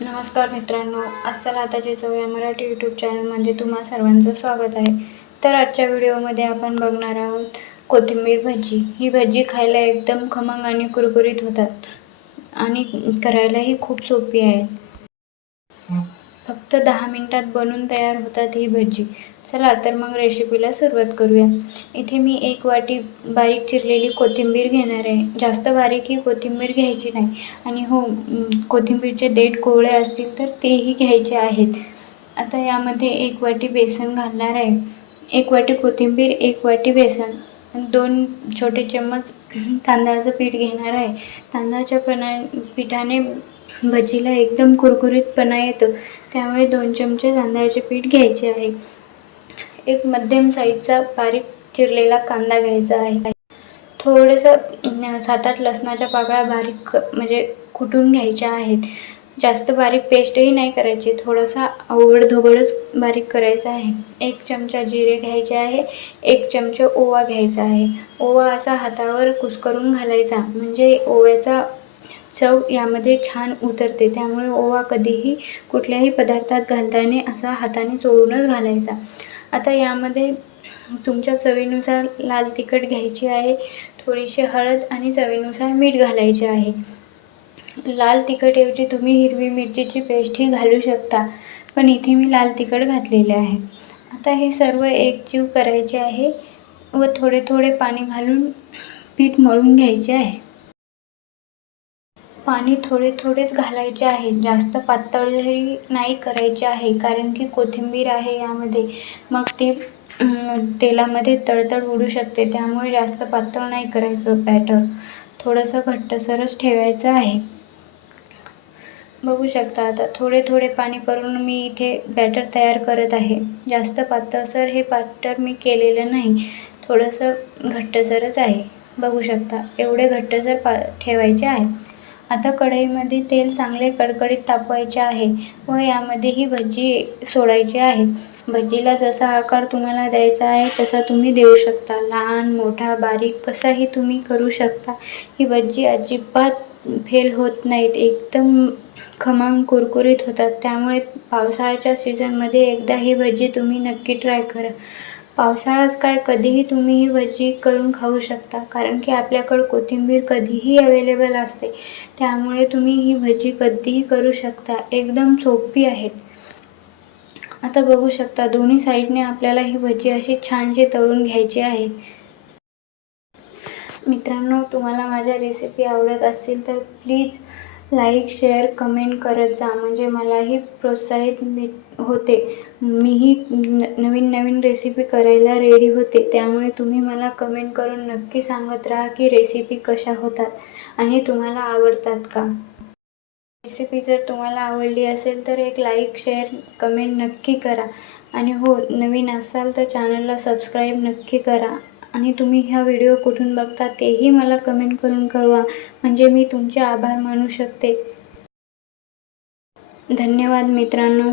नमस्कार मित्रांनो, अस्सल हाताची चव या मराठी यूट्यूब चॅनलमध्ये तुम्हा सर्वांचं स्वागत आहे। तर आजच्या व्हिडिओमध्ये आपण बघणार आहोत कोथिंबीर भजी। ही भजी खायला एकदम खमंग आणि कुरकुरीत होतात आणि करायलाही खूप सोपी आहे। फक्त 10 मिनिटात बनून तयार होतात ही भजी। चला तर मग रेसिपीला सुरुवात करूया। इथे मी 1 वाटी बारीक चिरलेली कोथिंबीर घेणार आहे। जास्त बारीक ही कोथिंबीर घ्यायची नाही आणि कोथिंबीरचे देठ कोवळे असतील तर तेही घ्यायचे आहेत। आता यामध्ये 1 वाटी बेसन घालणार आहे। 1 वाटी कोथिंबीर, 1 वाटी बेसन, 2 छोटे चम्मच तांदळाचं पीठ घेणार आहे। तांदळाच्या पिठाने भजीला एकदम कुरकुरीतपणा येतो, त्यामुळे 2 चमचे तांदळाचे पीठ घ्यायचे आहे। एक मध्यम साईजचा बारीक चिरलेला कांदा घ्यायचा आहे। थोडंसं 7-8 लसणाच्या पाकळ्या बारीक म्हणजे कुटून घ्यायच्या आहेत। जास्त बारीक पेस्टही नाही करायची, थोडासा ओबडधोबडच बारीक करायचा आहे। 1 चमचा जिरे घ्यायचे आहे, 1 चमचा ओवा घ्यायचा आहे। ओवा असा हातावर कुस्करून घालायचा, म्हणजे ओव्याचा चव यामध्ये छान उतरते, त्यामुळे ओवा कधीही कुठल्याही पदार्थात घालताना असा हाताने चोळूनच घालायचा। आता यामध्ये तुमच्या चवीनुसार लाल तिखट घ्यायची आहे, थोडीशी हळद आणि चवीनुसार मीठ घालायचे आहे। लाल तिखटऐवजी तुम्ही हिरवी मिरचीची पेस्टही घालू शकता, पण इथे मी लाल तिखट घातलेले आहे। आता हे सर्व एकजीव करायचे आहे व थोडे थोडे पाणी घालून पीठ मळून घ्यायचे आहे। पाणी थोडे थोडेच घालायचे आहे, जास्त पातळही नाही करायचे आहे, कारण की कोथिंबीर आहे यामध्ये, मग ती तेलामध्ये तडतड उडू शकते, त्यामुळे जास्त पातळ नाही करायचं बॅटर, थोडंसं घट्टसरच ठेवायचं आहे। बघू शकता आता थोडे थोडे पाणी करून मी इथे बॅटर तयार करत आहे। जास्त पातळसर हे बॅटर मी केलेलं नाही, थोडंसं घट्टसरच आहे। बघू शकता एवढे घट्टसर ठेवायचे आहे। आता कढईमध्ये तेल चांगले कडकडीत तापवायचे आहे व यामध्ये ही भजी सोडायची आहे। भजीला जसा आकार तुम्हाला द्यायचा आहे तसा तुम्ही देऊ शकता, लहान, मोठा, बारीक कसाही तुम्ही करू शकता। ही भजी अजिबात फेल होत नाहीत, एकदम खमंग कुरकुरीत होतात, त्यामुळे पावसाळ्याच्या सीझनमध्ये एकदा ही भजी तुम्ही नक्की ट्राय करा। पावसाळाच काय, कधीही तुम्ही ही भजी करून खाऊ शकता, कारण की आपल्याकडे कोथिंबीर कधीही अवेलेबल असते, त्यामुळे तुम्ही ही भजी कधीही करू शकता, एकदम सोपी आहेत। आता बघू शकता दोन्ही साईडने आपल्याला ही भजी अशी छानशी तळून घ्यायची आहे। मित्रांनो, तुम्हाला माझ्या रेसिपी आवडत असतील तर प्लीज लाईक, शेअर, कमेंट करत जा, म्हणजे मलाही प्रोत्साहित होते, मीही नवीन नवीन रेसिपी करायला रेडी होते। त्यामुळे तुम्ही मला कमेंट करून नक्की सांगत राहा की रेसिपी कशा होतात आणि तुम्हाला आवडतात का। रेसिपी जर तुम्हाला आवडली असेल तर एक लाईक, शेअर, कमेंट नक्की करा आणि हो, नवीन असाल तर चॅनलला सबस्क्राईब नक्की करा आणि तुम्ही हा व्हिडिओ कुठून बघता तेही मला कमेंट करून कळवा, म्हणजे मी तुमचे आभार मानू शकते। धन्यवाद मित्रांनो।